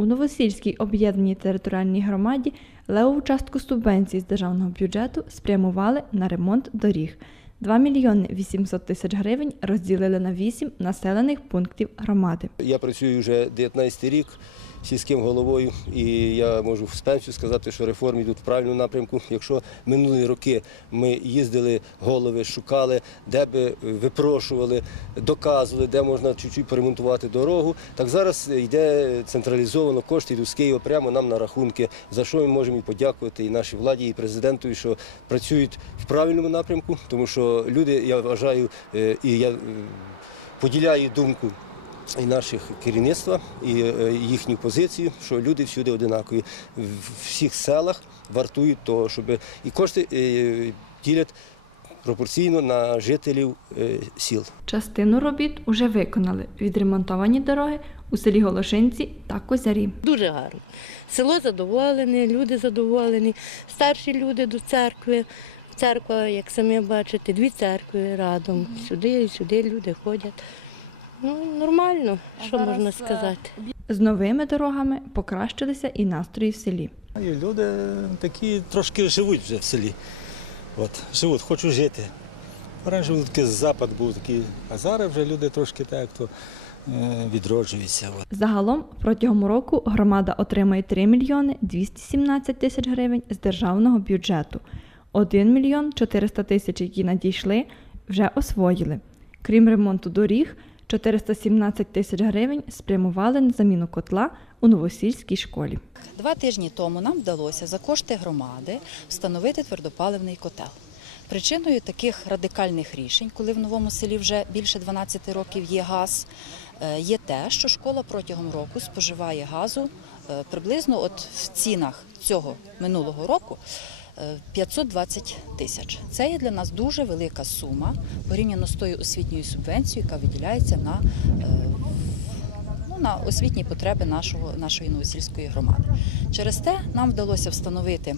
У Новосільській об'єднаній територіальній громаді левову частку субвенції з державного бюджету спрямували на ремонт доріг. 2 мільйони 800 тисяч гривень розділили на 8 населених пунктів громади. Я працюю вже 19 рік сільським головою, і я можу з певністю сказати, що реформи йдуть в правильному напрямку. Якщо минулі роки ми їздили, голови шукали, де би випрошували, доказували, де можна чуть-чуть поремонтувати дорогу, так зараз йде централізовано кошти йдуть з Києва прямо нам на рахунки, за що ми можемо і подякувати і нашій владі, і президенту, що працюють в правильному напрямку, тому що люди, я вважаю, е, і я е, поділяю думку і наших керівництва, і е, їхню позицію, що люди всюди одинакові. В всіх селах вартують того, щоб і кошти е, ділять пропорційно на жителів е, сіл. Частину робіт уже виконали відремонтовані дороги у селі Голошинці та Козярі. Дуже гарно. Село задоволене, люди задоволені, старші люди до церкви. Церква, як самі бачите, дві церкви радом. Сюди і сюди люди ходять. Ну, нормально, що можна сказати. З новими дорогами покращилися і настрої в селі. І люди такі трошки живуть вже в селі. От, живуть, хочуть жити. Раніше був такий запад був такий, а зараз вже люди трошки так то е, відроджуються. От. Загалом протягом року громада отримає 3 мільйони 217 тисяч гривень з державного бюджету. 1 мільйон 400 тисяч, які надійшли, вже освоїли. Крім ремонту доріг, 417 тисяч гривень спрямували на заміну котла у новосільській школі. Два тижні тому нам вдалося за кошти громади встановити твердопаливний котел. Причиною таких радикальних рішень, коли в новому селі вже більше 12 років є газ, е, є те, що школа протягом року споживає газу е, приблизно от в цінах цього минулого року. Е, 520 тисяч. Це є для нас дуже велика сума порівняно з тою освітньою субвенцією, яка виділяється на е, ну, на освітні потреби нашого, нашої новосільської громади. Через те нам вдалося встановити е,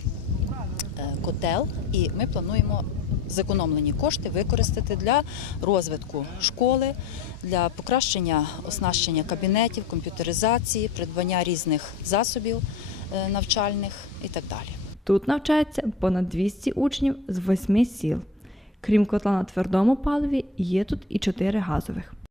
котел, і ми плануємо зекономлені кошти використати для розвитку школи, для покращення оснащення кабінетів, комп'ютеризації, придбання різних засобів е, навчальних і так далі. Тут навчається понад 200 учнів з восьми сіл. Крім котла на твердому паливі, є тут і чотири газових.